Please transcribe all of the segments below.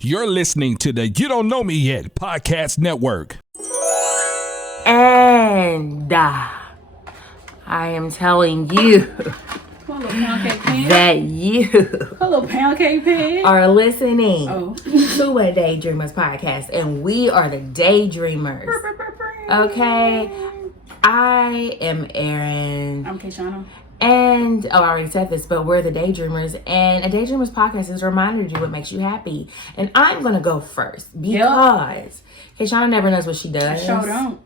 You're listening to the You Don't Know Me Yet podcast network. And I am telling you that you are listening to a Daydreamers podcast, and we are the Daydreamers. Okay, I am Erin. I'm K'Shana. And, I already said this, but we're the Daydreamers. And a Daydreamers podcast is a reminder to do what makes you happy. And I'm going to go first because K'Shana never knows what she does. I sure don't.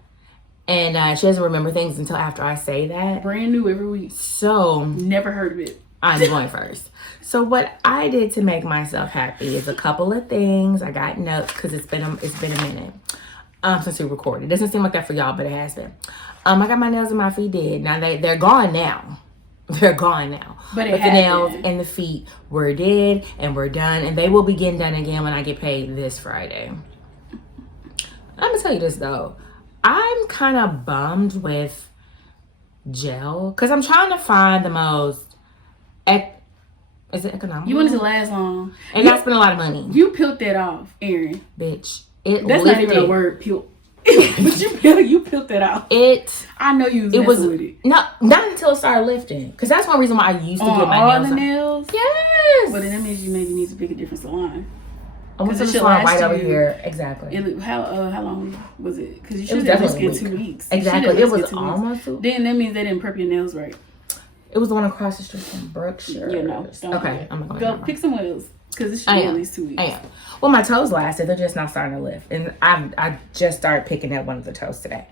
And she doesn't remember things until after I say that. Brand new every week. So. Never heard of it. I'm going first. So what I did to make myself happy is a couple of things. I got notes because it's been a minute since we recorded. It doesn't seem like that for y'all, but it has been. I got my nails and my feet did. Now they're gone now. They're gone now. But the nails and the feet were did and we're done. And they will be getting done again when I get paid this Friday. I'm going to tell you this, though. I'm kind of bummed with gel. Because I'm trying to find the most... Is it economical? You want it to last long. And I spent a lot of money. You peeled that off, Erin. Bitch. That's not even a word, peel. But you peeled that off. I know you was messing with it. No, not until it started lifting. Because that's one reason why I used to get my nails all the nails? Yes. Well, then that means you maybe need to pick a different salon. I went to the salon right over here. Exactly. How long was it? Because you should have at least get 2 weeks. Exactly. It was almost 2 weeks. Then that means they didn't prep your nails right. It was the one across the street from Brookshire. Yeah, no. Okay. I'm not going to go pick someone else. Because it should be at least 2 weeks. I am. Well, my toes lasted. They're just not starting to lift. And I just started picking at one of the toes today.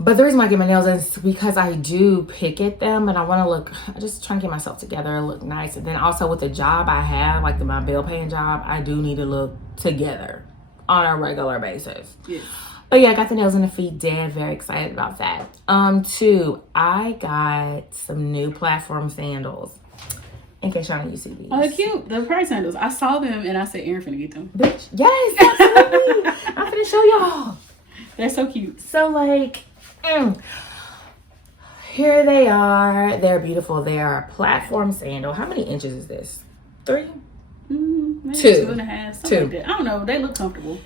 But the reason why I get my nails is because I do pick at them. And I want to look, I just trying to get myself together and look nice. And then also with the job I have, like my bill paying job, I do need to look together on a regular basis. Yeah. But yeah, I got the nails and the feet did. Very excited about that. 2, I got some new platform sandals. In case y'all you see these. Oh, they're cute. The price sandals. I saw them and I said, Erin finna get them. Bitch, yes, absolutely. I'm finna show y'all. They're so cute. So like, here they are. They're beautiful. They are a platform sandal. How many inches is this? 3? Maybe 2. 2.5. Something like that. I don't know. They look comfortable.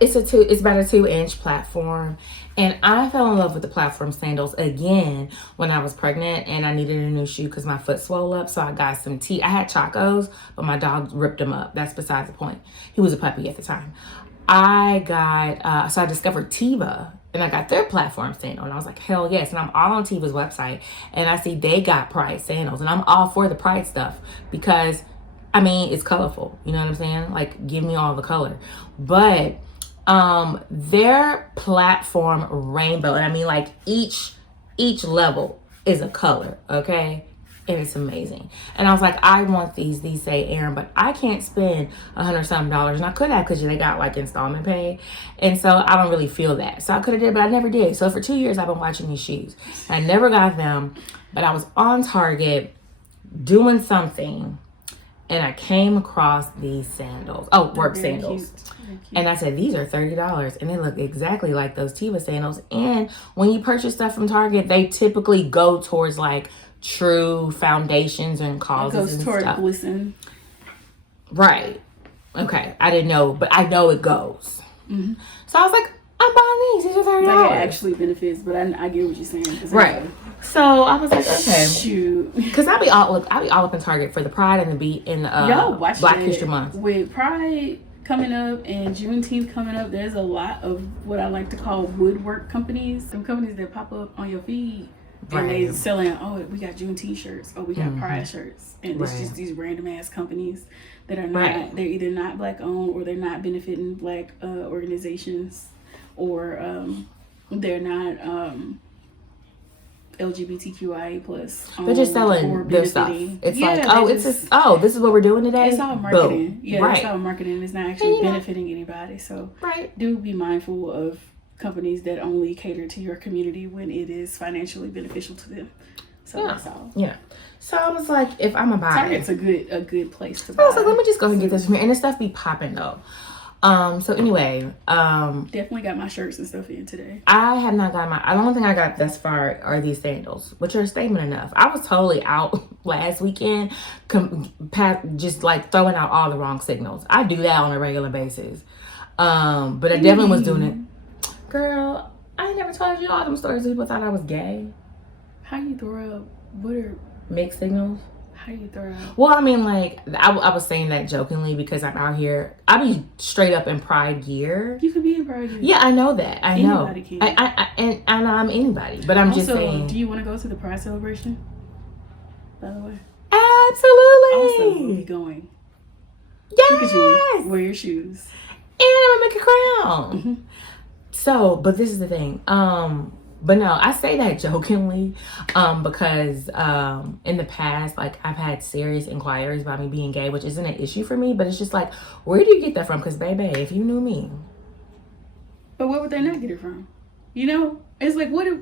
It's about a 2-inch platform, and I fell in love with the platform sandals again when I was pregnant and I needed a new shoe because my foot swelled up. So I got some I had Chacos, but my dog ripped them up. That's besides the point. He was a puppy at the time. I got so I discovered Teva, and I got their platform sandal, and I was like, hell yes. And I'm all on Teva's website, and I see they got Pride sandals, and I'm all for the Pride stuff because I mean, it's colorful. You know what I'm saying? Like, give me all the color. But their platform rainbow, and I mean, like, each level is a color, okay? And it's amazing. And I was like, I want these. These say Erin, but I can't spend $100-something. And I could have because they got, like, installment pay. And so I don't really feel that. So I could have did, but I never did. So for 2 years, I've been watching these shoes. I never got them, but I was on Target doing something. And I came across these sandals. Oh, work sandals. And I said, these are $30. And they look exactly like those Teva sandals. And when you purchase stuff from Target, they typically go towards like true foundations and causes and stuff. It goes toward glisten. Right. Okay. I didn't know, but I know it goes. Mm-hmm. So I was like, I'm buying these. These are $30. Like it actually benefits, but I get what you're saying. Right. So I was like, okay, shoot, because I be all up in Target for the Pride and the Black History Month. With Pride coming up and Juneteenth coming up, there's a lot of what I like to call woodwork companies. Some companies that pop up on your feed and they selling, we got Juneteenth shirts, we got Pride shirts, and it's just these random ass companies that are not. They're either not Black owned or they're not benefiting Black organizations, or they're not. LGBTQIA plus. They're just selling their stuff. It's this is what we're doing today. It's all marketing. Boom. Yeah, it's all marketing. It's not actually benefiting anybody. So do be mindful of companies that only cater to your community when it is financially beneficial to them. So that's all. Yeah. So I was like, if I'm a buyer, Target's a good place to buy. I was like, let me just go ahead and get this from here. And this stuff be popping though. So anyway, definitely got my shirts and stuff in today. I have not got the only thing I got thus far are these sandals, which are a statement enough. I was totally out last weekend, just like throwing out all the wrong signals. I do that on a regular basis. But I definitely was doing it. Girl, I ain't never told you all them stories. People thought I was gay. How you throw up? What are mixed signals? How you throw up? Well, I mean, like, I was saying that jokingly because I'm out here. I be straight up in pride gear. You could be in pride gear. Yeah, I know that. I know. Anybody can. And I'm anybody, but I'm also, just saying. Do you want to go to the pride celebration? By the way. Absolutely. Also, we'll be going. Yes. Look at you. Wear your shoes. And I'm gonna make a crown. Mm-hmm. So, but this is the thing. But no, I say that jokingly, because in the past, like, I've had serious inquiries about me being gay, which isn't an issue for me, but it's just like, where do you get that from? Because baby, if you knew me. But where would they not get it from? You know, it's like, a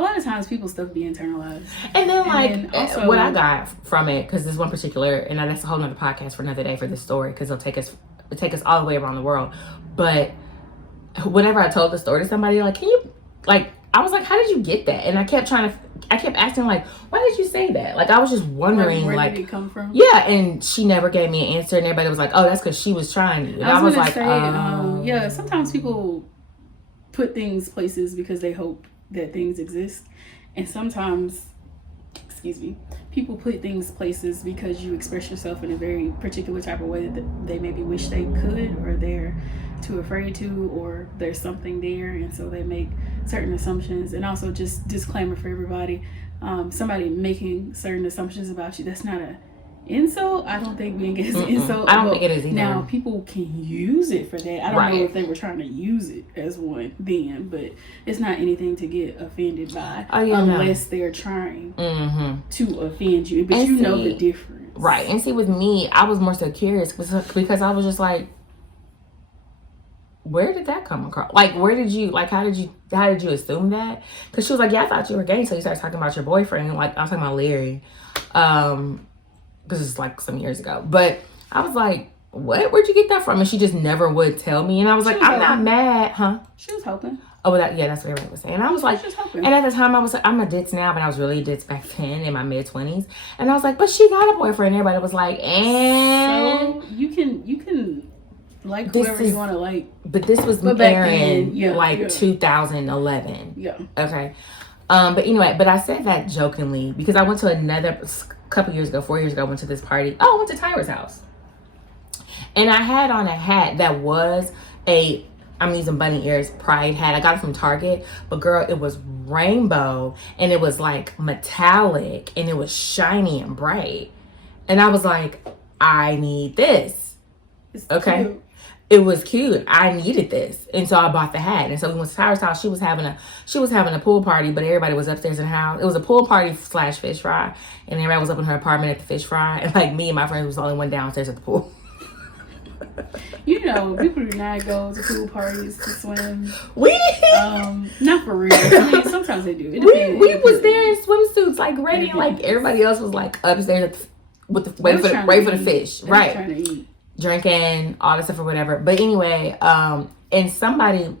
lot of times people's stuff be internalized. And then also, what I got from it, because this one particular, and that's a whole nother podcast for another day for this story, because it'll take us all the way around the world. But whenever I told the story to somebody, like, can you, like, I was like, how did you get that? And I kept asking, like, why did you say that? Like, I was just wondering, where like, did it come from? Yeah, and she never gave me an answer, and everybody was like, oh, that's because she was trying to. And I was like, yeah, sometimes people put things places because they hope that things exist. And sometimes, people put things places because you express yourself in a very particular type of way that they maybe wish they could, or they're too afraid to, or there's something there, and so they make certain assumptions. And also, just disclaimer for everybody, somebody making certain assumptions about you, that's not a insult. I don't think being gay is an insult. I don't think it is either. Now, people can use it for that. I don't know if they were trying to use it as one then, but it's not anything to get offended by unless they're trying to offend you. But and you know the difference. Right. And see, with me, I was more so curious because I was just like, where did that come across? Like, how did you assume that? Because she was like, yeah, I thought you were gay until you started talking about your boyfriend. Like, I was talking about Larry. Because it's like some years ago. But I was like, what? Where'd you get that from? And she just never would tell me. And I was like, I'm not mad, huh? She was hoping. Oh, that's what everybody was saying. And I was like, and at the time I was like, I'm a Deets now, but I was really a Deets back then in my mid-20s. And I was like, but she got a boyfriend. Everybody was like, and so you can like whoever you want to like. But this was Erin, 2011. Yeah. Okay. But anyway, but I said that jokingly because I went to another couple years ago, 4 years ago, I went to this party. Oh, I went to Tyra's house. And I had on a hat that was I'm using bunny ears, pride hat. I got it from Target. But girl, it was rainbow and it was like metallic and it was shiny and bright. And I was like, I need this. Okay. Cute. It was cute. I needed this. And so I bought the hat. And so we went to Tyra's house. She was having a pool party, but everybody was upstairs in the house. It was a pool party / fish fry. And everybody was up in her apartment at the fish fry. And like me and my friends was the only one downstairs at the pool. You know, people do not go to pool parties to swim. Not for real. I mean, sometimes they do. We was there in swimsuits, like ready, and like everybody else was like upstairs waiting for the fish. Right. Trying to eat. Drinking, all this stuff or whatever. But anyway, and somebody,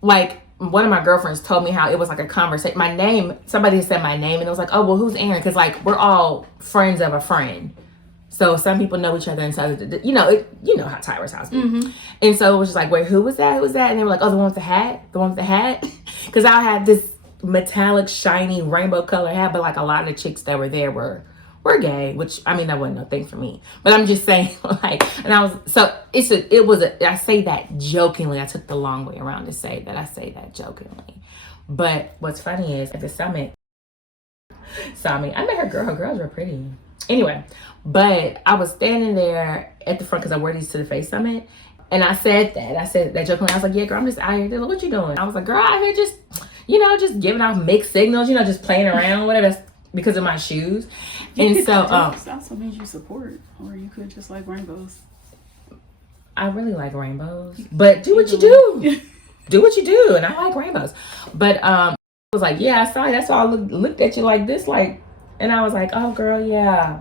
like, one of my girlfriends told me how it was like a conversation. Somebody said my name and it was like, oh, well, who's Erin? Because like, we're all friends of a friend. So some people know each other and so, you know how Tyra's house is. Mm-hmm. And so it was just like, wait, who was that? Who was that? And they were like, oh, the one with the hat? The one with the hat? Because I had this metallic, shiny, rainbow color hat, but like a lot of the chicks that were there were gay, which, I mean, that wasn't no thing for me. But I'm just saying, like, and I was, so I say that jokingly. I took the long way around to say that I say that jokingly. But what's funny is at the summit, saw me. I met her girls were pretty. Anyway, but I was standing there at the front because I wear these to the face summit. And I said that jokingly. I was like, yeah, girl, I'm just out here. Look what you doing. I was like, girl, out here just giving out mixed signals, just playing around, whatever. That's because of my shoes. And so that also means you support, or you could just like rainbows. I really like rainbows, but do what you do. Do what you do, and I like rainbows. But I was like, yeah, I saw you. That's why I looked at you like this, like, and I was like, oh, girl, yeah.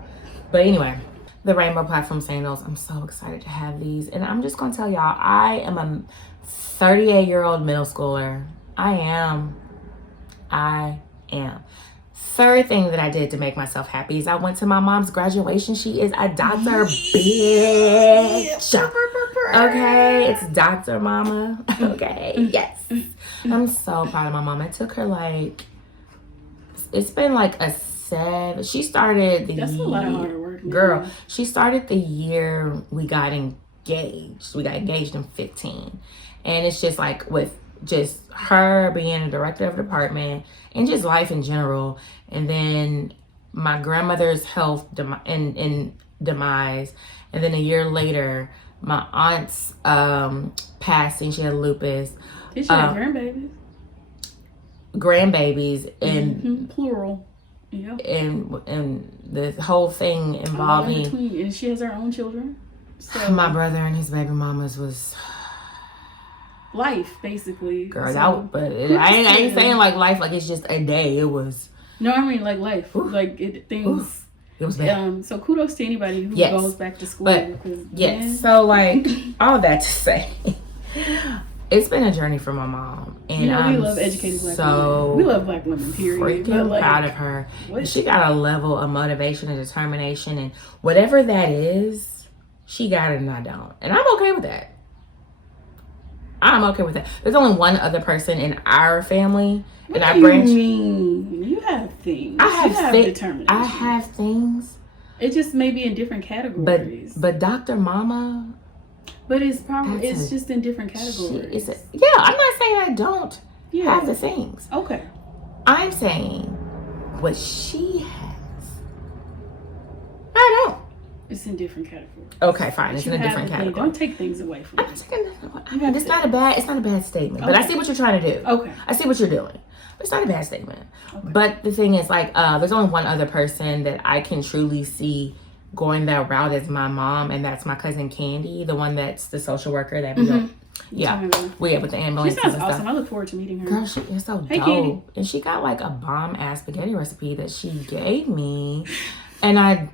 But anyway, the Rainbow Platform Sandals. I'm so excited to have these. And I'm just going to tell y'all, I am a 38-year-old middle schooler. I am. Third thing that I did to make myself happy is I went to my mom's graduation. She is a doctor, bitch. Okay, it's Dr. Mama. Okay, yes. I'm so proud of my mom. It took her like, it's been like a 7. She started the That's a lot of hard work. Girl, she started the year we got engaged. We got engaged in 15. And it's just like with just her being a director of the department and just life in general. And then my grandmother's health demise. And then a year later, my aunt's passing. She had lupus. Did she have grandbabies? Grandbabies and plural. Yeah. And the whole thing involving. And she has her own children. So my brother and his baby mamas was life, basically. Girl, so, I ain't saying like life like it's just a day. It was. No, I mean like life. Oof. Like things. Oof. It was bad. So kudos to anybody who goes back to school. But yes, so like all that to say, it's been a journey for my mom, and we love educated black women. We love black women. Period. Freaking proud of her. She got a level of motivation and determination, and whatever that is, she got it, and I don't, and I'm okay with that. I'm okay with that. There's only one other person in our family, and I branch. You have things. I have determination. I have things. It just may be in different categories. But Dr. Mama. But it's probably just in different categories. I'm not saying I don't have the things. Okay. I'm saying what she has, I don't. It's in different categories. Okay, fine. It's in a different category. Don't take things away from it. It's not a bad statement. Okay. But I see what you're trying to do. Okay. I see what you're doing. But it's not a bad statement. Okay. But the thing is, like, there's only one other person that I can truly see going that route as my mom, and that's my cousin Candy, the one that's the social worker that we go. Yeah, we have with the ambulance. She sounds awesome. I look forward to meeting her. Girl, she is so dope. Candy. And she got like a bomb ass spaghetti recipe that she gave me. And I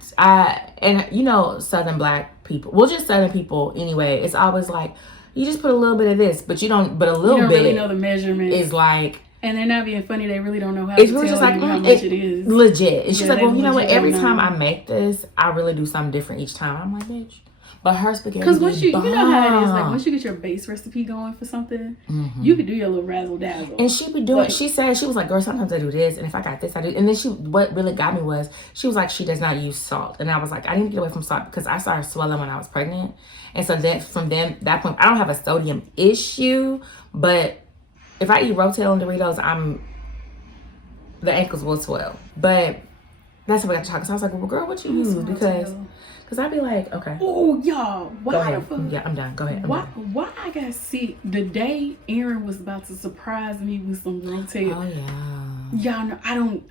you know, Southern black people, well, just Southern people anyway, it's always like, you just put a little bit of this, but you don't really know the measurement. Is like, and they're not being funny, they really don't know how it's to really tell just like, you how much it is. Legit. It's just like, well, you know what, every time I make this, I really do something different each time. I'm like, bitch. But her spaghetti, because once you know how it is, like once you get your base recipe going for something, you could do your little razzle dazzle. And she be doing. She said she was like, girl, sometimes I do this, and if I got this, I do. And then what really got me was she was like, she does not use salt, and I was like, I need to get away from salt because I started swelling when I was pregnant, and so then from that point, I don't have a sodium issue, but if I eat Rotel and Doritos, the ankles will swell. But that's how we got to talk. So I was like, well, girl, what you use? Because I'd be like, okay. Oh, y'all. Why the fuck? Yeah, I'm done. Go ahead. Why I got sick the day Erin was about to surprise me with some Rotel. Oh, yeah. Y'all know,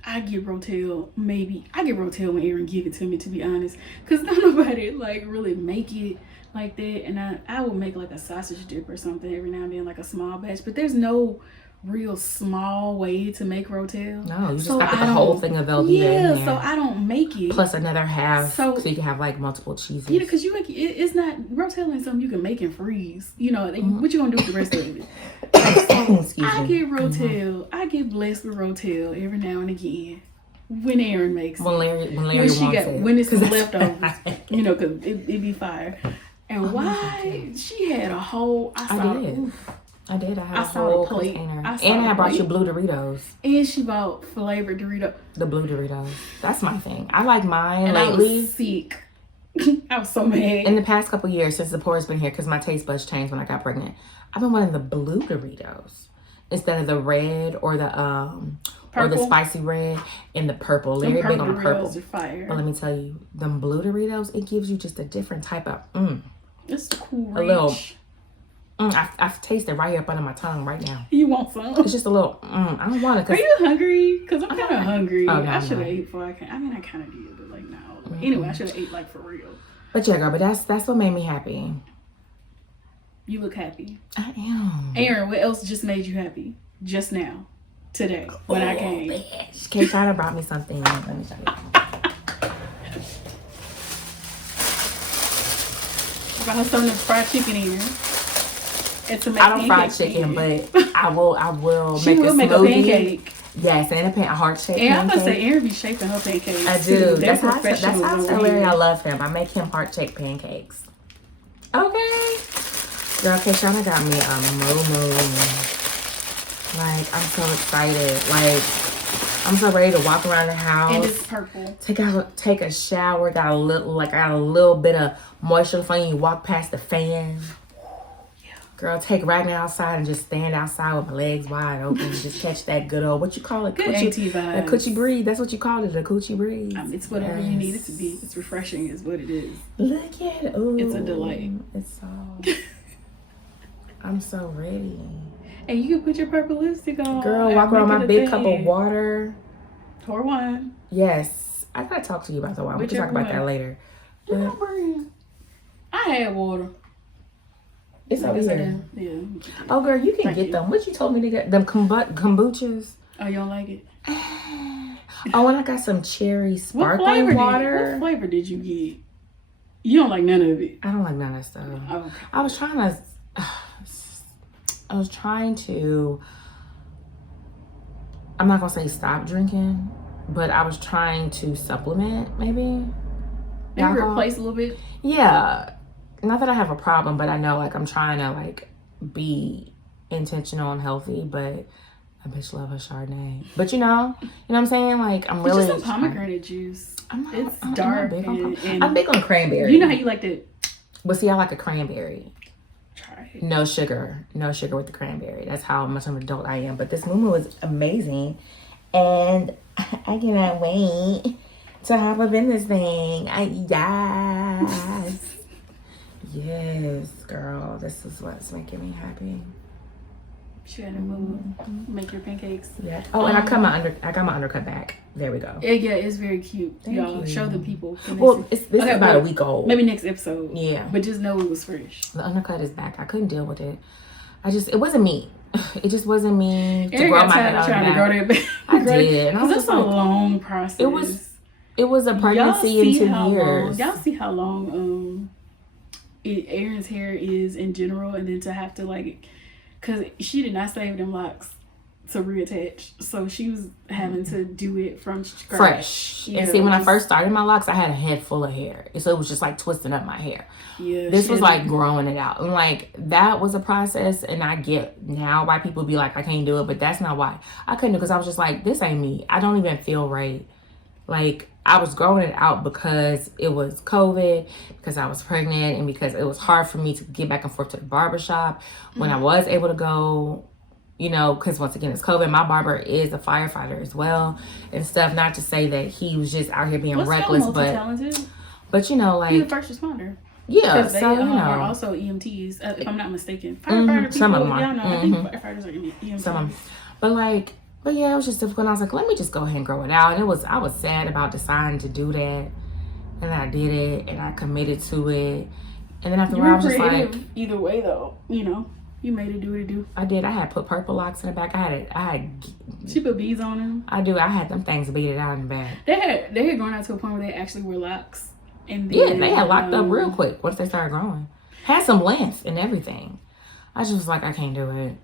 I get Rotel, I get Rotel when Erin give it to me, to be honest. Because nobody, like, really make it like that. And I would make, like, a sausage dip or something every now and then, like a small batch. But there's no real small way to make Rotel. No, you just got the whole thing of Velveeta in there. So I don't make it. Plus another half, so you can have like multiple cheeses. Yeah, because it's not, Rotel ain't something you can make and freeze. You know, what you gonna do with the rest of it? I get Rotel. I get blessed with Rotel every now and again. When Erin makes it. When Larry wants it. When it's some leftovers. You know, because it be fire. And why? She had a whole, I did. I had a whole container. And I brought you blue Doritos. And she bought flavored Doritos. The blue Doritos. That's my thing. I like mine and lately. I was sick. I was so mad. In the past couple years, since the poor's been here, because my taste buds changed when I got pregnant, I've been wanting the blue Doritos instead of the red or the spicy red and the purple. Larry big on the purple. Are fire. But let me tell you, them blue Doritos, it gives you just a different type of It's cool. A little. I've tasted right here up under my tongue right now. You want some? It's just a little. I don't want it. Are you hungry? Because I'm kind of hungry. Oh, no, I should have ate before I came. I mean, I kind of did, but like no. Anyway, I should have ate like for real. But yeah, girl. But that's what made me happy. You look happy. I am. Erin, what else just made you happy? Just now, today, when I came. K'Shana brought me something. Let me show you. about some fried chicken here. And to make I don't fry pancakes chicken, here. but I will She make will a make smoothie. a pancake. Yes, and a heart shaped And I'm pancake. gonna say Erin be shaping her pancakes. I too. do. They're That's how I tell Larry I here. love him. I make him heart shaped pancakes. Okay. Girl, K'Shana got me a Muumuus. Like, I'm so excited. Like, I'm so ready to walk around the house. And it's purple. Take a shower. Got a little bit of moisture when you walk past the fan. Girl, take right now outside and just stand outside with my legs wide open and just catch that good old, what you call it? Good AT vibes. A coochie breeze. That's what you call it, a coochie breeze. It's whatever you need it to be. It's refreshing is what it is. Look at it. Ooh, it's a delight. It's so... I'm so ready. And you can put your purple lipstick on. Girl, walk around my big cup of water. Or wine. Yes. I gotta talk to you about the wine. We can talk about that later. I had water. It's over here. Yeah. Oh, girl, you can get them. What you told me to get? Them kombuchas. Oh, you don't like it? Oh, and I got some cherry sparkling water. What flavor did you get? You don't like none of it. I don't like none of that stuff. Oh, okay. I was trying to. I'm not gonna say stop drinking, but I was trying to supplement, maybe. Maybe replace a little bit. Yeah. Not that I have a problem, but I know like I'm trying to like be intentional and healthy, but a bitch love a chardonnay. But you know what I'm saying? Like I'm really just some pomegranate juice. It's I'm dark. I'm big on cranberry. You know how you like that? But see, I like a cranberry. Try it. No sugar with the cranberry. That's how much of an adult I am. But this Muumuus is amazing, and I cannot wait to hop up in this thing. Yes. Yes, girl. This is what's making me happy. She had to move. Make your pancakes. Yeah. Oh, and I got my undercut back. There we go. Yeah, it's very cute. Thank Y'all you. Show the people. Well, this is about a week old. Maybe next episode. Yeah. But just know it was fresh. The undercut is back. I couldn't deal with it. It wasn't me. It just wasn't me to Erin grow got my tired head of out. trying to grow that back. I did. And I was that's a long process. It was a pregnancy in 2 years. Y'all see how long Erin's hair is in general, and then to have to like, cause she did not save them locks to reattach, so she was having to do it from scratch. Fresh. Yeah, and see, when I first started my locks, I had a head full of hair, so it was just like twisting up my hair. Yeah, this was like growing it out, and like that was a process. And I get now why people be like, I can't do it, but that's not why I couldn't do, because I was just like, this ain't me. I don't even feel right. Like, I was growing it out because it was COVID, because I was pregnant, and because it was hard for me to get back and forth to the barbershop when I was able to go, you know, because once again, it's COVID. My barber is a firefighter as well and stuff. Not to say that he was just out here being reckless, but you know, like, he's a first responder. Yeah, because they are also EMTs, if I'm not mistaken. Firefighter people, some of them are. Y'all know, I think firefighters are EMTs. Some of them. But yeah, it was just difficult. And I was like, let me just go ahead and grow it out. And I was sad about deciding to do that. And I did it, and I committed to it. And then after a while, I was just like, either way though, you know, you made it do what it do. I did. I had put purple locks in the back. She put beads on them. I do. I had them things beaded out in the back. They had grown out to a point where they actually were locks. And then, they had locked up real quick once they started growing. Had some length and everything. I just was like, I can't do it.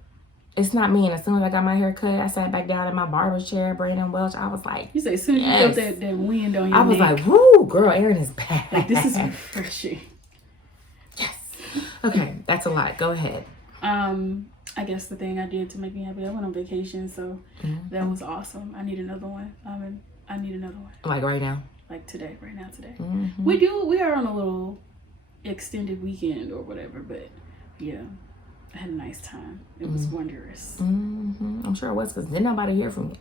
It's not me. And as soon as I got my hair cut, I sat back down in my barber's chair, Brandon Welch. I was like, you say, as soon as you felt that wind on your neck. I was like, woo, girl, Erin is back. Like, this is refreshing. Yes. Okay, that's a lot. Go ahead. I guess the thing I did to make me happy, I went on vacation, so that was awesome. I need another one. I need another one. Like right now? Like today, right now, today. Mm-hmm. We are on a little extended weekend or whatever, but yeah. I had a nice time. It was wondrous. Mm-hmm. I'm sure it was, because didn't nobody hear from me.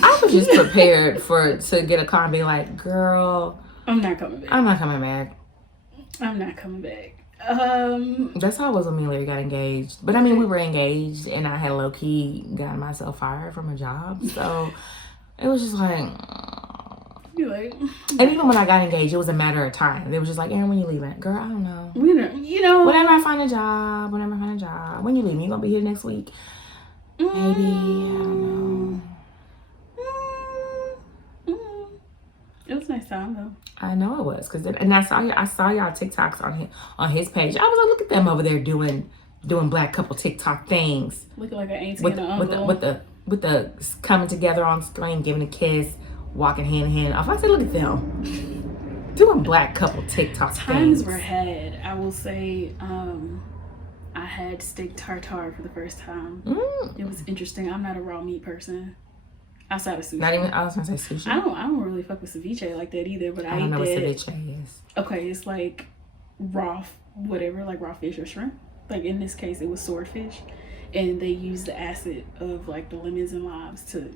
I was just prepared to get a call and be like, girl, I'm not coming back. I'm not coming back. I'm not coming back. That's how it was when me and Larry got engaged. But I mean, we were engaged, and I had low-key gotten myself fired from a job. So it was just like... and even when I got engaged, it was a matter of time. They was just like, Erin, when you leaving? Girl, I don't know. Whenever I find a job. When you leaving? You gonna be here next week? Maybe. I don't know. It was a nice time though. I know it was, and I saw y'all TikToks on his page. I was like, look at them over there doing black couple TikTok things. Looking like an auntie and an uncle. With the coming together on screen, giving a kiss, walking hand in hand. I said, look at them doing black couple TikTok Times things. were had. I will say, I had steak tartare for the first time. It was interesting. I'm not a raw meat person. Outside of sushi. Not even, I was gonna say sushi. I don't really fuck with ceviche like that either, but I don't know what did. ceviche is. Okay, it's like raw fish or shrimp. Like in this case, it was swordfish, and they use the acid of like the lemons and limes to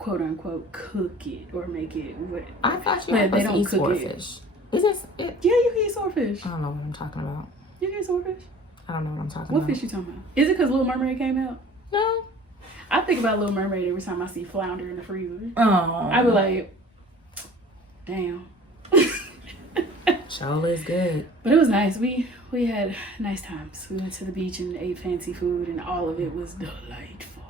quote unquote cook it or make it. I thought you were supposed to eat swordfish. Is this it? Yeah, you can eat swordfish. I don't know what I'm talking about. You can eat swordfish. I don't know what I'm talking What about. fish you talking about? Is it because Little Mermaid came out? No. I think about Little Mermaid every time I see flounder in the freezer. Oh. I be like, damn. Show is good. But it was nice. We had nice times. We went to the beach and ate fancy food, and all of it was delightful.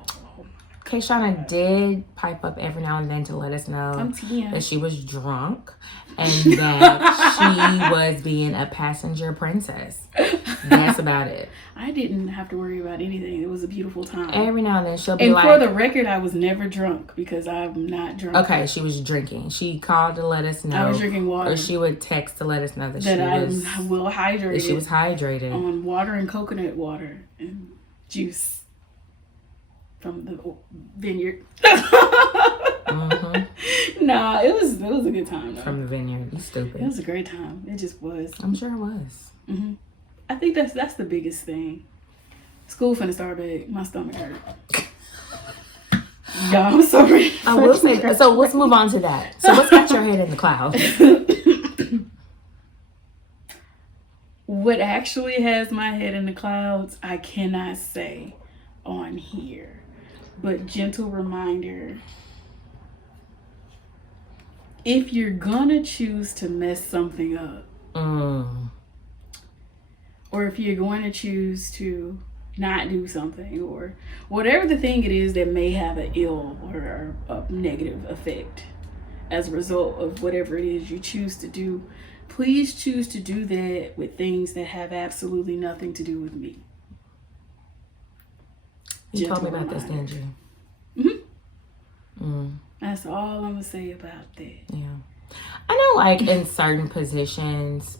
K'Shana did pipe up every now and then to let us know that she was drunk and that she was being a passenger princess. That's about it. I didn't have to worry about anything. It was a beautiful time. Every now and then she'll be and like... And for the record, I was never drunk because I'm not drunk. Okay, she was drinking. She called to let us know. I was drinking water. Or she would text to let us know that she was... well hydrated. That she was hydrated. On water and coconut water and juice. From the vineyard. Nah, it was a good time though. From the vineyard. You stupid. It was a great time. It just was. I'm sure it was. I think that's the biggest thing. School finna start back. My stomach hurt. Y'all, I'm sorry. I will say. So let's move on to that. So what's got your head in the clouds? What actually has my head in the clouds, I cannot say on here. But gentle reminder, if you're gonna choose to mess something up, or if you're going to choose to not do something, or whatever the thing it is that may have an ill or a negative effect as a result of whatever it is you choose to do, please choose to do that with things that have absolutely nothing to do with me. You told me about this, didn't you? That's all I'm gonna say about that. Yeah, I know. Like in certain positions,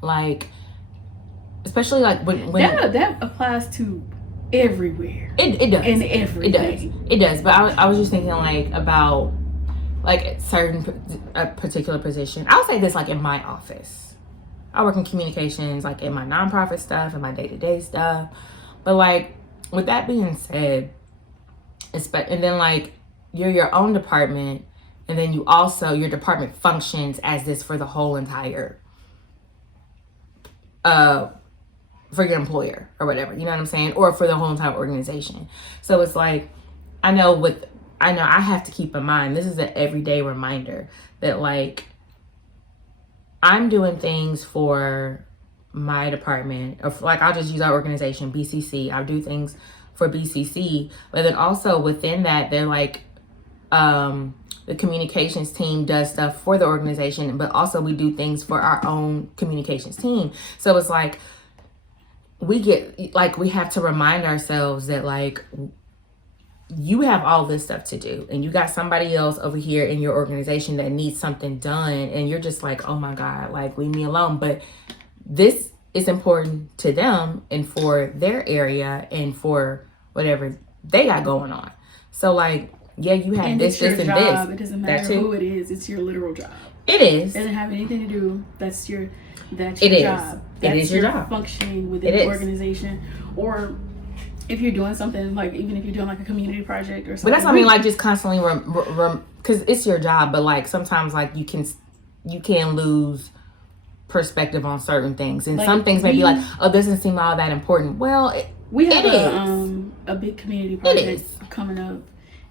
like especially like when that applies to everywhere. It does. And everything. It does. But I was just thinking like about like a particular position. I'll say this, like in my office, I work in communications, like in my nonprofit stuff and my day-to-day stuff. But like with that being said, and then like you're your own department, and then you also, your department functions as this for the whole entire for your employer or whatever, you know what I'm saying, or for the whole entire organization. So it's like I know I have to keep in mind, this is an everyday reminder that like I'm doing things for my department, or like I'll just use our organization, BCC. I'll do things for BCC, but then also within that, they're like the communications team does stuff for the organization, but also we do things for our own communications team. So it's like we have to remind ourselves that like you have all this stuff to do, and you got somebody else over here in your organization that needs something done, and you're just like, oh my God, like leave me alone. But this is important to them and for their area and for whatever they got going on. So like, yeah, you have and this, this, and job. this. It doesn't matter who it is. It's your literal job. It is. It doesn't have anything to do. That's your job. That's it is your job. Functioning within the organization, or if you're doing something like, even if you're doing like a community project or something. But that's what I mean, like just constantly because it's your job. But like sometimes like you can lose perspective on certain things, and like some things may be like, oh, this doesn't seem all that important. Well, we have a big community project coming up,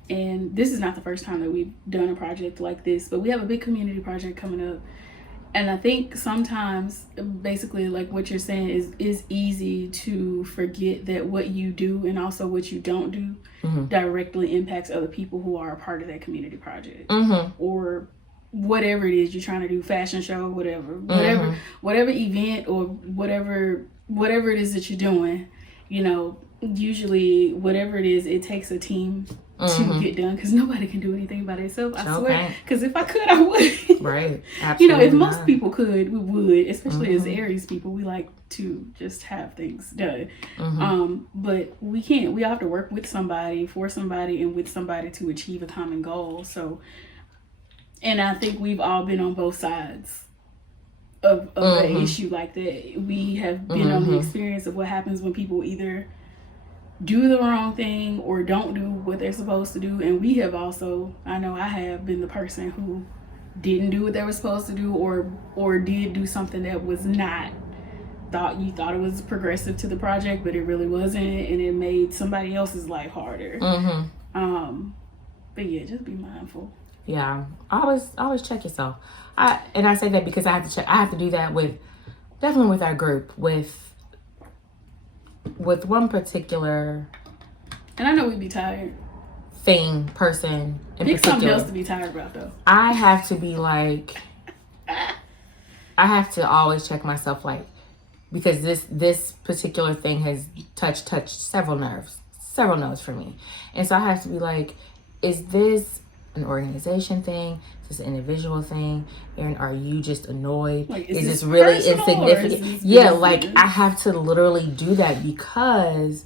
and this is not the first time that we've done a project like this, but we have a big community project coming up. And I think sometimes, basically, like what you're saying is easy to forget that what you do and also what you don't do directly impacts other people who are a part of that community project, or whatever it is you're trying to do, fashion show, whatever event or whatever it is that you're doing, you know, usually whatever it is, it takes a team to get done, because nobody can do anything by themselves. I swear. Because if I could, I would. Right. Absolutely. You know, if most people could, we would. Especially as Aries people, we like to just have things done. But we can't. We have to work with somebody, for somebody, and with somebody to achieve a common goal. So, and I think we've all been on both sides of an issue like that. We have been on the experience of what happens when people either do the wrong thing or don't do what they're supposed to do. And we have also, I know I have been the person who didn't do what they were supposed to do, or did do something that was not, you thought it was progressive to the project, but it really wasn't, and it made somebody else's life harder. But yeah, just be mindful. Yeah, always check yourself. I say that because I have to do that definitely with our group, with one particular, and I know we'd be tired. Person in Pick particular. Something else to be tired about, though. I have to be like, I have to always check myself, like, because this particular thing has touched several nerves for me, and so I have to be like, is this an organization thing? Is this an individual thing? Erin, are you just annoyed? Like, is this really insignificant? Yeah, like, I have to literally do that because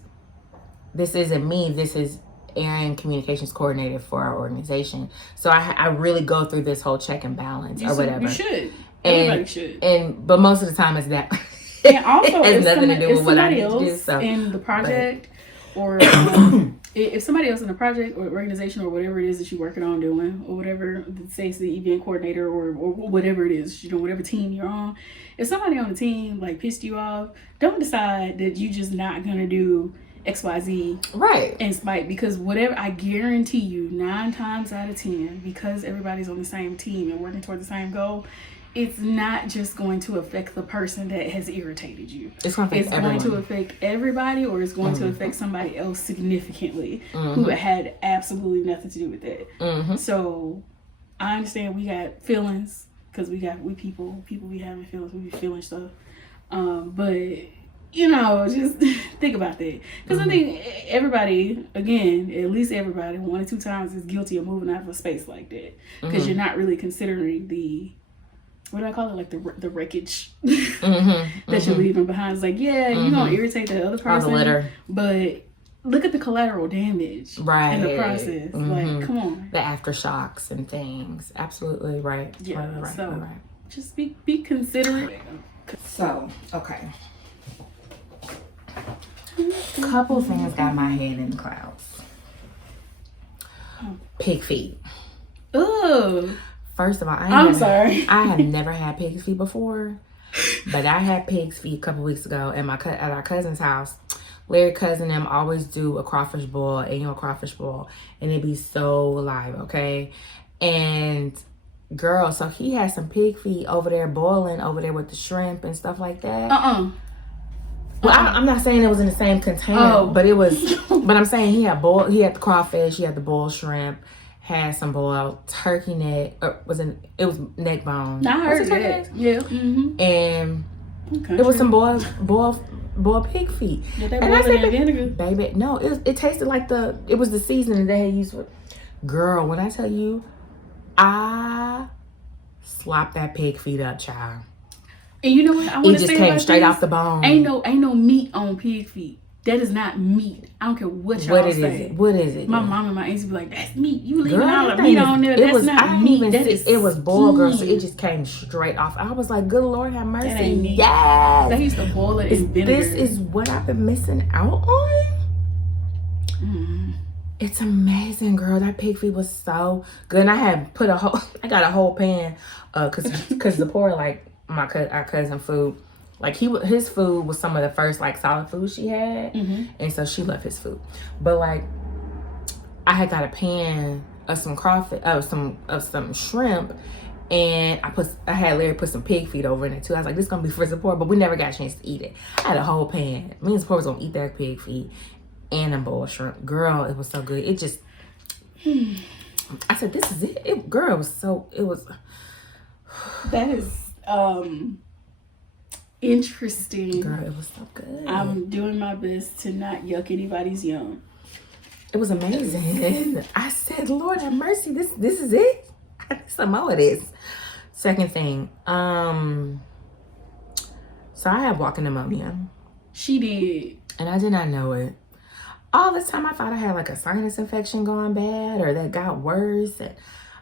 this isn't me. This is Erin, communications coordinator for our organization. So I really go through this whole check and balance or whatever. You should. Everybody should. But most of the time it's that. And also, it has nothing to do with what I need to do. So in the project, or if somebody else in the project or organization or whatever it is that you're working on doing, or whatever, say it's the event coordinator or whatever it is, you know, whatever team you're on, if somebody on the team like pissed you off, don't decide that you just not gonna do XYZ right in spite, because whatever, I guarantee you 9 times out of 10, because everybody's on the same team and working toward the same goal, it's not just going to affect the person that has irritated you. It's going to affect everybody, or it's going to affect somebody else significantly who had absolutely nothing to do with that. So I understand we got feelings, because we people be having feelings, we be feeling stuff. But you know, just think about that. Because I think everybody, again, at least everybody, 1 or 2 times is guilty of moving out of a space like that. Because you're not really considering the, what do I call it? Like the wreckage that you're leaving behind. It's like, yeah, you're going to irritate the other person. But look at the collateral damage in the process. Like, come on. The aftershocks and things. Absolutely right. Yeah. Right. Just be considerate. So, okay. Couple things got my head in the clouds. Pig feet. Ooh. First of all, I'm sorry. I have never had pig's feet before, but I had pig's feet a couple weeks ago at our cousin's house. Larry cousin them always do a crawfish boil, annual crawfish boil, and it be so live, okay? And girl, so he had some pig feet over there boiling over there with the shrimp and stuff like that. Well, I'm not saying it was in the same container, but it was. But I'm saying he had the crawfish, he had the boiled shrimp, had some boiled turkey neck. It was neck bone. I heard that. Yeah. And it was some boiled pig feet. Yeah, they boiled it in vinegar. Baby, no, it tasted like it was the seasoning they had used for. Girl, when I tell you, I slopped that pig feet up, child. And you know what I want to say? It just came straight off the bone. Ain't no meat on pig feet. That is not meat. I don't care what y'all say. What is it? My mom and my auntie be like, "That's meat. You leaving all the meat on there. That's not meat. It was boiled, girl. So it just came straight off. I was like, "Good Lord, have mercy." That ain't meat. Yes. They used to boil it in vinegar. This is what I've been missing out on. It's amazing, girl. That pig feet was so good. And I had I got a whole pan, cause the poor, like, our cousin food, like his food was some of the first like solid food she had, and so she loved his food. But like, I had got a pan of some crawfish, of some shrimp, and I had Larry put some pig feet over in it too. I was like, this is gonna be for Zipporah, but we never got a chance to eat it. I had a whole pan. Me and Zipporah was gonna eat that pig feet and a bowl of shrimp. Girl, it was so good. It just I said, this is it. Girl, it was. That is interesting. Girl, it was so good. I'm doing my best to not yuck anybody's yum. It was amazing. I said, Lord have mercy, this is it? I need some more of this. Second thing, so I had walking pneumonia. She did. And I did not know it. All this time I thought I had like a sinus infection going bad or that got worse. And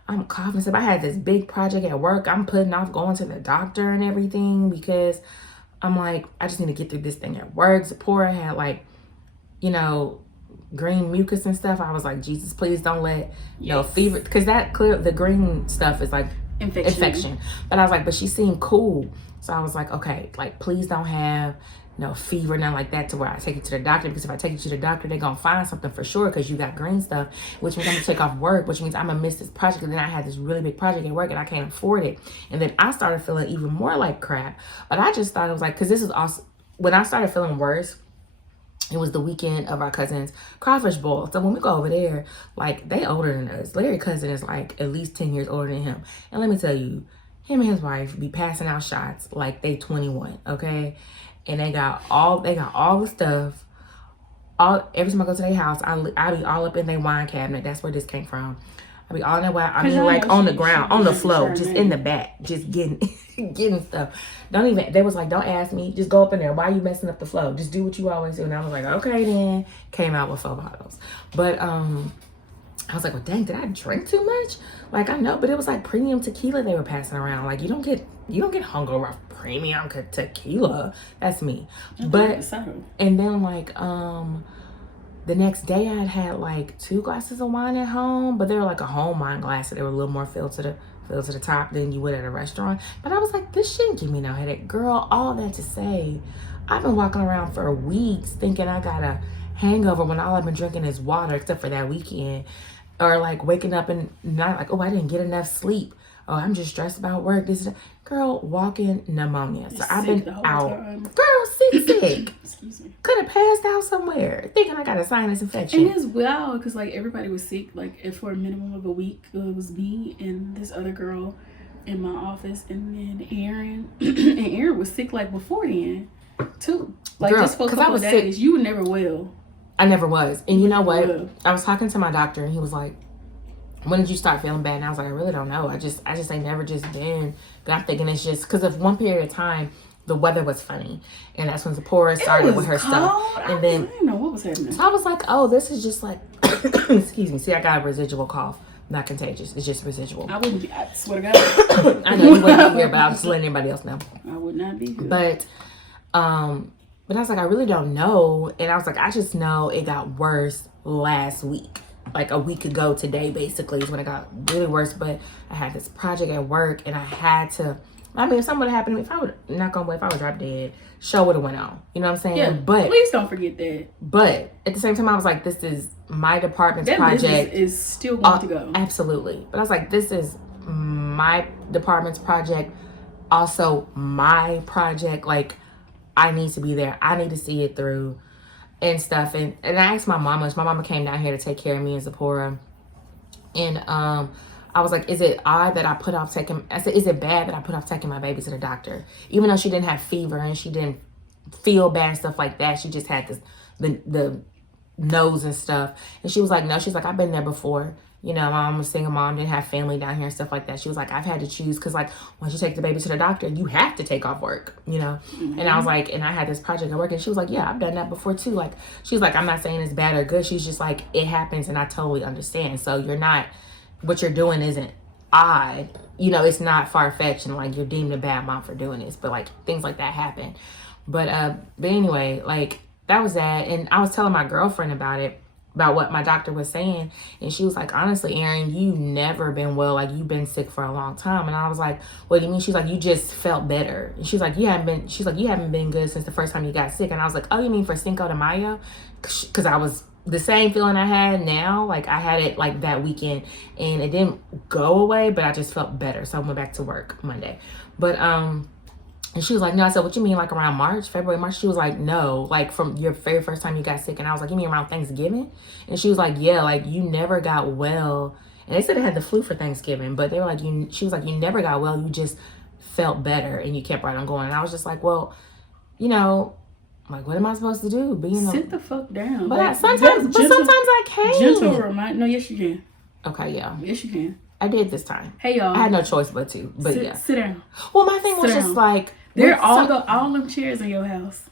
I'm coughing. So I had this big project at work. I'm putting off going to the doctor and everything because I'm like, I just need to get through this thing at work. Zipporah had like, green mucus and stuff. I was like, Jesus, please don't let fever, because that the green stuff is like infection. But I was like, but she seemed cool, so I was like, okay, like please don't have no fever, nothing like that, to where I take you to the doctor, because if I take you to the doctor, they're gonna find something for sure because you got green stuff, which means I'm gonna take off work, which means I'm gonna miss this project. And then I had this really big project at work and I can't afford it. And then I started feeling even more like crap. But I just thought it was like, because this is also when I started feeling worse. It was the weekend of our cousin's crawfish boil. So when we go over there, like, they older than us. Larry's cousin is like at least 10 years older than him. And let me tell you, him and his wife be passing out shots like they 21, okay? And they got all the stuff. Every time I go to their house, I be all up in their wine cabinet. That's where this came from. I be all in that wine. I mean, like on the ground, on the floor, just in the back, just getting getting stuff. They was like, don't ask me, just go up in there. Why are you messing up the flow? Just do what you always do. And I was like, okay then. Came out with 4 bottles. But I was like, well dang, did I drink too much? Like, I know, but it was like premium tequila they were passing around. Like, you don't get hungover off premium tequila. That's me. But and then like the next day I had like 2 glasses of wine at home, but they were like a home wine glass, so they were a little more filled to the top than you would at a restaurant. But I was like, this shouldn't give me no headache. Girl, all that to say, I've been walking around for weeks thinking I got a hangover when all I've been drinking is water, except for that weekend. Or like waking up and not like, oh, I didn't get enough sleep. Oh, I'm just stressed about work. Girl, walking pneumonia. So I've been out. Girl, sick. Excuse me. Could have passed out somewhere thinking I got a sinus infection. And it's wild because like everybody was sick like for a minimum of a week. It was me and this other girl in my office, and then Erin. And Erin was sick like before then too. Like girl, just for a couple of days. Sick. You were never well. I never was. And you know what? Well. I was talking to my doctor and he was like, when did you start feeling bad? And I was like, I really don't know. I just ain't never just been. But I'm thinking it's just because of one period of time, the weather was funny. And that's when Zipporah started with her cold stuff. And then, I didn't know what was happening. So I was like, oh, this is just like, excuse me. See, I got a residual cough. Not contagious. It's just residual. I swear to God. I know you wouldn't be here, but I was just letting everybody else know. I would not be here. But I was like, I really don't know. And I was like, I just know it got worse last week. Like a week ago today, basically, is when it got really worse. But I had this project at work and I had to, I mean, if something would have happened to me, if I would, not gonna wait, if I would drop dead, show would have went on. You know what I'm saying? Yeah, but please don't forget that. But at the same time, I was like, this is my department's that project. Is still going to go. Absolutely. But I was like, this is my department's project. Also my project. Like, I need to be there. I need to see it through and stuff. And I asked my mama. My mama came down here to take care of me and Zipporah. And I was like, is it odd that I put off taking, I said, is it bad that I put off taking my baby to the doctor? Even though she didn't have fever and she didn't feel bad and stuff like that. She just had the nose and stuff. And she was like, no, she's like, I've been there before. You know, I'm a single mom, didn't have family down here and stuff like that. She was like, I've had to choose because, like, once you take the baby to the doctor, you have to take off work, you know? Mm-hmm. And I was like, and I had this project at work, and she was like, yeah, I've done that before too. Like, she's like, I'm not saying it's bad or good. She's just like, it happens, and I totally understand. So you're not, what you're doing isn't odd. You know, it's not far-fetched, and, like, you're deemed a bad mom for doing this. But, like, things like that happen. But anyway, like, that was that. And I was telling my girlfriend about what my doctor was saying, and she was like, honestly, Erin, you never been well. Like, you've been sick for a long time. And I was like, what do you mean? She's like, you just felt better. And she's like, you haven't been good since the first time you got sick. And I was like, oh, you mean for Cinco de Mayo? Because I was the same feeling I had now. Like, I had it like that weekend and it didn't go away, but I just felt better. So I went back to work Monday. But and she was like, no. I said, what you mean, like around February, March? She was like, no, like from your very first time you got sick. And I was like, you mean around Thanksgiving? And she was like, yeah, like you never got well And they said I had the flu for Thanksgiving, but they were like, she was like, you never got well. You just felt better and you kept right on going. And I was just like, well, you know, like, what am I supposed to do? Sit the fuck down. But like, sometimes I can't. Gentle remind. No, yes you can. Okay, yeah. Yes you can. I did this time. Hey y'all. I had no choice but to. But yeah. Sit down. Well, my thing was just like, all them chairs in your house.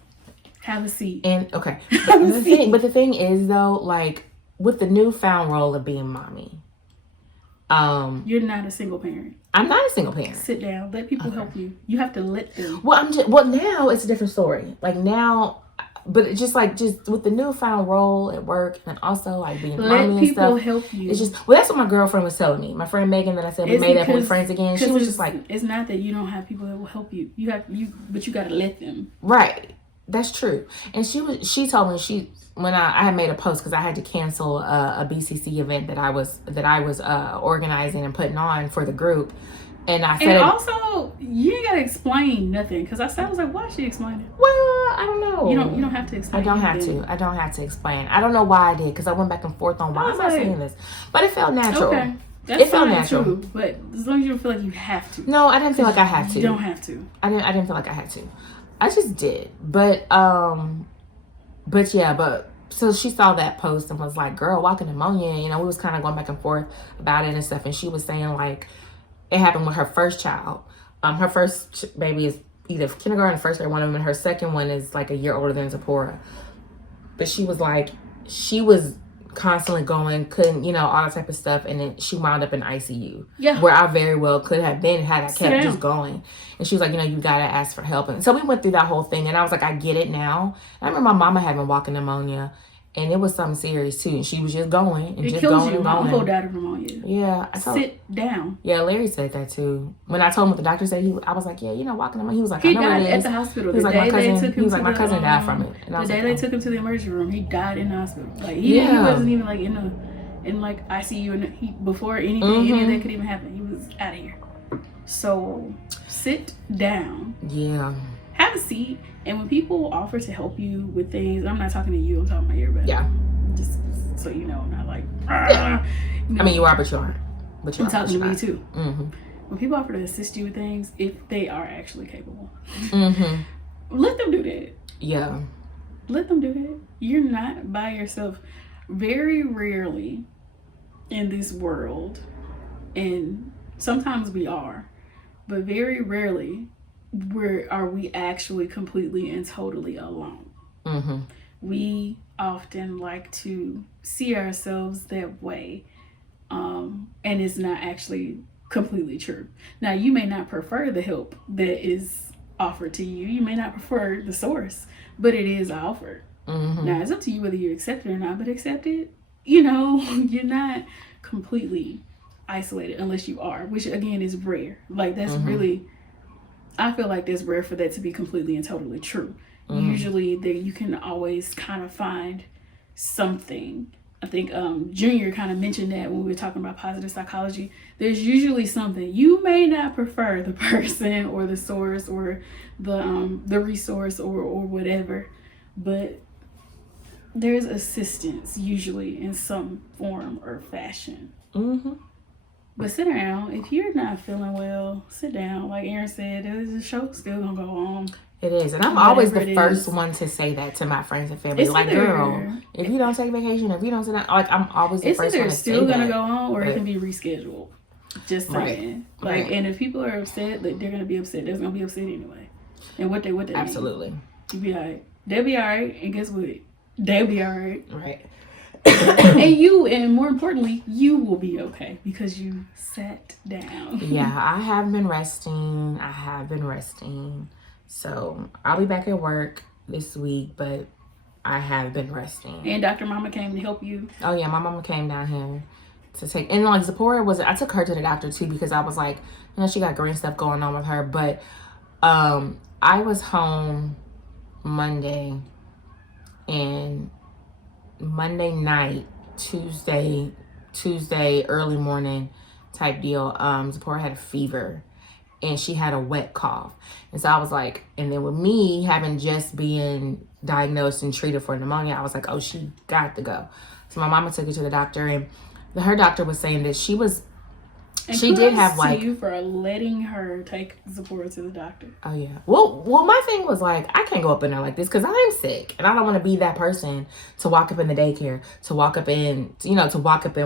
Have a seat. And okay. But the thing is though, like, with the newfound role of being mommy. You're not a single parent. I'm not a single parent. Sit down. Let people help you. You have to let them. Well, now it's a different story. Like now, but it's just with the newfound role at work and also like being mommy and stuff. Let people help you. It's just, that's what my girlfriend was telling me. My friend Megan that I said we made up with friends again. She was just like, it's not that you don't have people that will help you. But you got to let them. Right. That's true. And she told me when I had made a post because I had to cancel a BCC event that I was organizing and putting on for the group, and I said, and also you ain't gotta explain nothing because I was like, why is she explaining? Well, I don't know. You don't have to explain. I don't have to explain. I don't know why I did because I went back and forth on why am I saying this, but it felt natural. Okay, it felt natural. Too, but as long as you don't feel like you have to. No, I didn't feel like I had to. You don't have to. I didn't feel like I had to. I just did, but so she saw that post and was like, girl, walking pneumonia. You know, we was kind of going back and forth about it and stuff. And she was saying like, it happened with her first child. Her first baby is either kindergarten or first grade, one of them. And her second one is like a year older than Zipporah. But she was like, she was constantly going, couldn't, you know, all that type of stuff. And then she wound up in ICU. Yeah. Where I very well could have been had I kept just going. And she was like, you know, you got to ask for help. And so we went through that whole thing. And I was like, I get it now. And I remember my mama had been walking pneumonia. And it was something serious too. And she was just going and just going and going. My uncle died of pneumonia. Yeah. Sit down. Yeah, Larry said that too. When I told him what the doctor said, I was like, yeah, you know, walking pneumonia. He was like, I know died what it is. At the hospital. He was like, my cousin died from it. And the day they took him to the emergency room, he died in the hospital. Like he wasn't even like in like ICU and before any of that could even happen. He was out of here. So sit down. Yeah. Have a seat. And when people offer to help you with things, I'm not talking to you, I'm talking about everybody. Yeah. Just so you know, not like, yeah. You know, I mean, you are, but you aren't. But you're talking to me too. Mm-hmm. When people offer to assist you with things, if they are actually capable, let them do that. Yeah. Let them do that. You're not by yourself. Very rarely in this world, and sometimes we are, but very rarely are we actually completely and totally alone. Mm-hmm. We often like to see ourselves that way, and it's not actually completely true. Now, you may not prefer the help that is offered to you. You may not prefer the source, but it is offered. Mm-hmm. Now, it's up to you whether you accept it or not, but accept it. You know, you're not completely isolated unless you are, which again is rare. Like that's really, I feel like that's rare for that to be completely and totally true. Usually you can always kind of find something. I think Junior kind of mentioned that when we were talking about positive psychology. There's usually something. You may not prefer the person or the source or the resource or whatever, but there's assistance usually in some form or fashion. But sit down. If you're not feeling well, sit down. Like Erin said, the show's still gonna go on. It is. And I'm always the first one to say that to my friends and family. It's like, girl, if you don't take vacation, if you don't sit down, like, I'm always the first one to say that. It's either still going to go on or it can be rescheduled. Just saying. Right. Like, and if people are upset, like, they're going to be upset. They're going to be upset anyway. And what they Absolutely. mean. You be all right. They'll be all right. And guess what? They'll be all right. Right. and more importantly, you will be okay because you sat down. Yeah, I have been resting. So I'll be back at work this week, but I have been resting. And Dr. Mama came to help you. Oh yeah, my mama came down here to take, and like Zipporah I took her to the doctor too because I was like, you know, she got green stuff going on with her. But I was home Monday, and Monday night, Tuesday early morning type deal, Zipporah had a fever. And she had a wet cough. And so I was like, and then with me having just been diagnosed and treated for pneumonia, I was like, oh, she got to go. So my mama took her to the doctor. And her doctor was saying that she did have to like you for letting her take Zipporah to the doctor. Oh yeah. Well, my thing was like, I can't go up in there like this because I'm sick, and I don't want to be that person to walk up in the daycare, to walk up in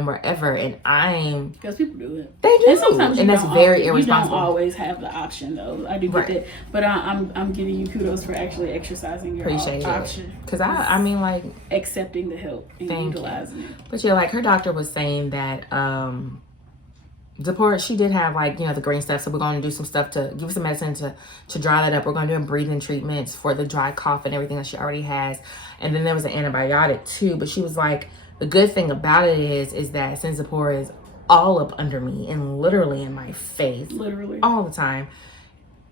wherever, and because people do it. They do, and sometimes that's very irresponsible. You don't always have the option though. I do get that, but I'm giving you kudos for actually exercising your option. Because I mean, like, accepting the help and utilizing it. But yeah, like her doctor was saying that Zipporah, she did have like, the green stuff. So we're going to do some stuff to give her some medicine to dry that up. We're going to do breathing treatments for the dry cough and everything that she already has. And then there was an antibiotic too. But she was like, the good thing about it is that since Zipporah is all up under me and literally in my face, literally all the time,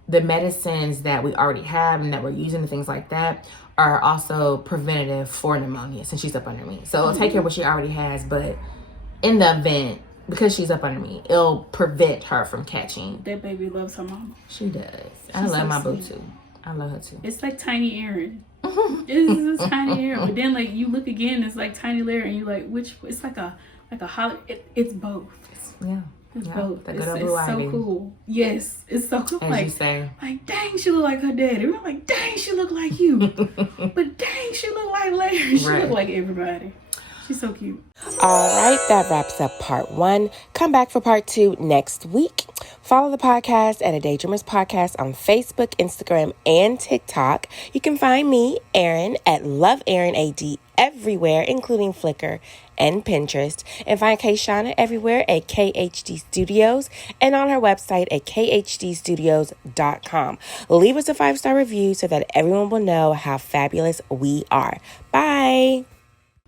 the medicines that we already have and that we're using and things like that are also preventative for pneumonia since she's up under me. So it'll take care of what she already has. But in the event, because she's up under me, it'll prevent her from catching. That baby loves her mama. She does. I love my boo too. I love her too. It's like tiny Erin. It's tiny Erin. But then like you look again, it's like tiny Larry, and you like which? It's like a hollow. It's both. It's both. It's so cool. Yes, it's so cool. As like, you say. Like dang, she look like her daddy. We're like dang, she look like you. But dang, she look like Larry. She look like everybody. She's so cute. All right, that wraps up part 1. Come back for part 2 next week. Follow the podcast at ADaydreamersPodcast on Facebook, Instagram, and TikTok. You can find me, Erin, at Love Erin AD everywhere, including Flickr and Pinterest. And find K'Shana everywhere at KHD Studios and on her website at khdstudios.com. Leave us a 5-star review so that everyone will know how fabulous we are. Bye.